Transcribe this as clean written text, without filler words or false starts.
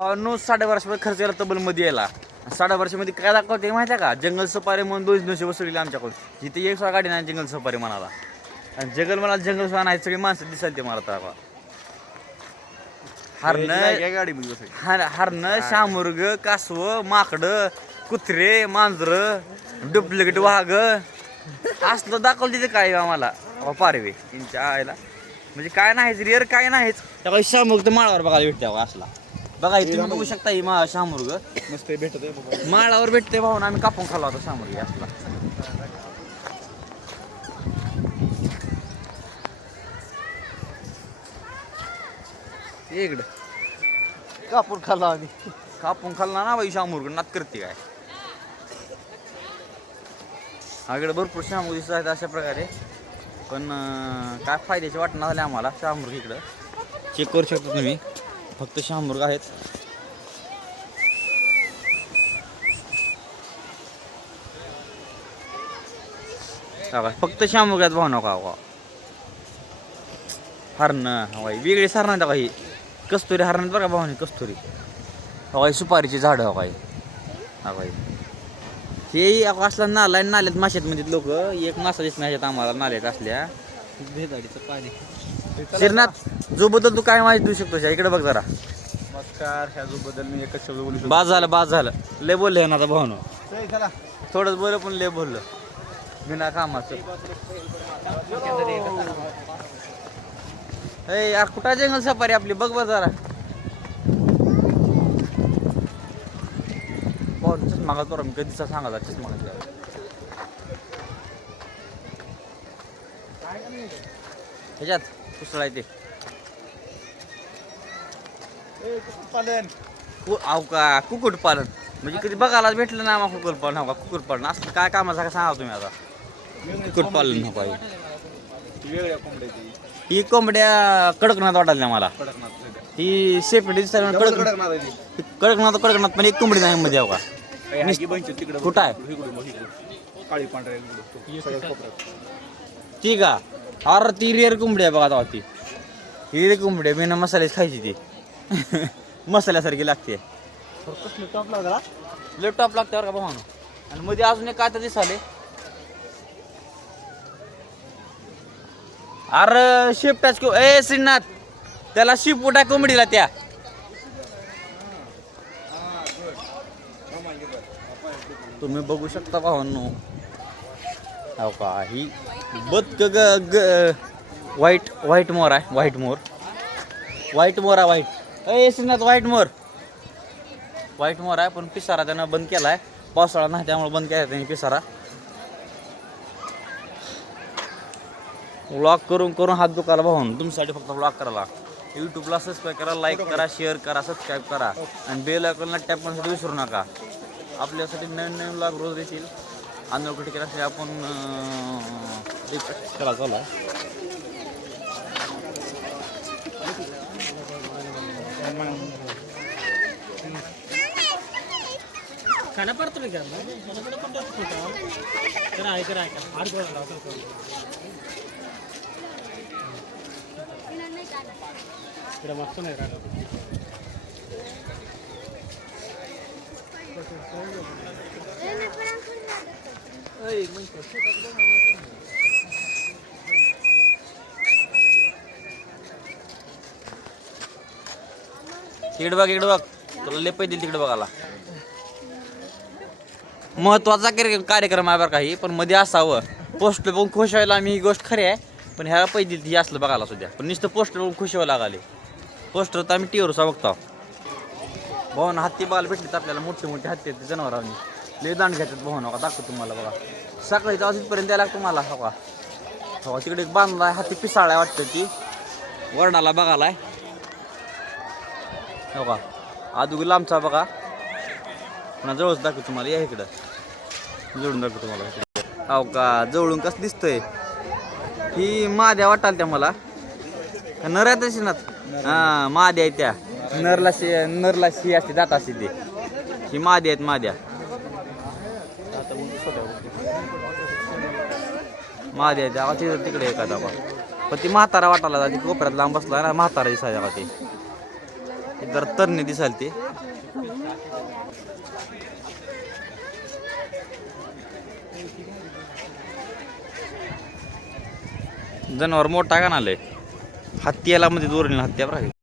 ₹12.5 खर्च केला तबलमध्ये यायला. 12.5 काय दाखवते माहिती आहे का? जंगल सफारी म्हणून 200 वसुलीला आमच्याकडून. जिथे एक सुद्धा गाडी नाही जंगल सफारी म्हणाला. आणि जंगल सुद्धा नाही, सगळी माणसं दिसायला ते मला तर हरणं शामुर्ग कासव माकडं कुत्रे मांजरं डुप्लिकेट वाघ असलं दाखवलं तिथे काय आम्हाला पारवे त्यांच्या आयला. म्हणजे काय नाहीच रिअर काय नाहीच. त्या शामुर्ग तर माळावर बघायला भेटते असला. बघा तुम्ही बघू शकता ही शामुर्ग मस्त भेटत माळावर भेटते भाऊन. आम्ही कापून खाल्ला होता शामुर्ग असला. इकडं कापून खाल्ला आम्ही. कापून खाल्ला ना बाई शामुर्ग नात करते काय. आगडे भरपूर शामुर्ग दिसत आहेत अशा प्रकारे. पण काय फायद्याचे वाटणार झाले आम्हाला शामुर्ग. इकडं चेक करू शकता तुम्ही, फक्त शामुर्ग आहेत. फक्त शामुर्ग आहेत भाऊ. नका हरणं हवाई वेगळी सारणार का ही कस्तुरी हरणं बघा भाऊ. कस्तुरी हवाई सुपारीची झाडं हवाई हवाई. हे असला नाला नाल्यात माशात म्हणजे लोक एक मासा दिसत नाही आम्हाला नाल्यात असल्या भेदाडीचं पाणी. श्रीनाथ जो बदल तू काय माहिती देऊ शकतो इकडे बघ जरा. नमस्कार. ह्या जो बदल मी एकच शब्द बोलू शकतो. बाज झालं लय बोलले ना आता भाऊ. थोडंच बोल पण लय बोललं बिना कामाचं. यार कुठं जंगल सफारी आपली बघ बघ जरा. चष्मा घालतो मी कधीचा सांगा चष्मा घातला. ह्याच्यात पुसळा आहे ते पालन अहो का कुक्कुटपालन म्हणजे कधी बघायला भेटलं ना मग कुक्कुटपालन. हो का कुक्कुटपालन असं काय कामाचं का सांगा तुम्ही आता. कुक्कुटपालन हो पाहिजे. वेगळ्या कोंबड्याची ही कोंबड्या कडकनाथ वाटायला नाही मला. ही सेपरेट कडकनाथ पण एक कोंबडी नाही मध्ये. हो का कुठं आहे काळी पांढऱ्या ती का? अरे ती रिअर कोंबडी आहे बघा ती. ही रे कोंबडी बिना मसाल्याची खायची ती. मसाल्यासारखी लागते. लॅपटॉप लागते बरं का भाऊ. आणि मध्ये अजून एक काय तर दिसाले. अरे शिफ्टाच ए श्रीनाथ त्याला शिप उठा कोंबडीला त्या. तुम्ही बघू शकता भावांनो. हो का ही बदक व्हाईट मोर आहे. व्हाईट मोर आहे व्हाईट. ए श्रीनाथ व्हाईट मोर आहे पण पिसारा त्यानं बंद केलाय. पावसाळा नाही त्यामुळे बंद केला त्यांनी पिसारा. व्लॉग करून हात दुखायला भाऊन. तुमच्यासाठी फक्त व्लॉग करायला. यूट्यूबला सबस्क्राईब करा, लाईक करा, शेअर करा, सबस्क्राईब करा आणि बेल आयकॉनला टॅप करण्यासाठी विसरू नका. आपल्यासाठी नवीन व्लॉग रोज येतील. आंधळपट्टी केल्यासाठी आपण करा चालू आहे. खाना पडतो नाही मस्त नाही इकडे बघ तुला लय पैसे दिले तिकडे बघायला. महत्वाचा कार्यक्रम आहे बरं काही पण मध्ये असावं. पोस्टर बघून खुश व्हायला आम्ही ही गोष्ट खरी आहे. पण ह्याला पैसे दिली ती असलं बघायला सुद्धा. पण नुसतं पोस्टर बघून खुश व्हायला लागले. पोस्टर तर आम्ही टीव्हीवरचा बघतो भाऊन. हत्ती बाल भेटले तर आपल्याला मोठे हत्ती आहेत जनावरांनी लय दांड घेतात भाऊन. हो का दाखवतो तुम्हाला बघा. सकाळी जाऊ तिथपर्यंत द्यायला तुम्हाला. हो का हो तिकडे एक बांधला आहे हत्ती पिसाळ्या वाटतं ती वरणाला बघालाय. हो का आदुगी लांबचा बघा. पुन्हा जवळच दाखवतो तुम्हाला. या इकडं जवळून दाखवतो तुम्हाला. हो का जवळून कसं दिसतंय. ही माद्या वाटाल त्या मला नर आहे तशी ना. हां माद्या आहेत त्या. नरला शी असते दात असते ते. ही माद्या आहेत माद्या. तिकडे एखादा पण ती म्हातारा वाटायला जाते कोपऱ्यात लांब बसला ना म्हातारा दिसायला का ते. जरा तरणे दिसाल ते जनावर मोठा का नालय हत्ती याला मध्ये दोरणी हत्या बरं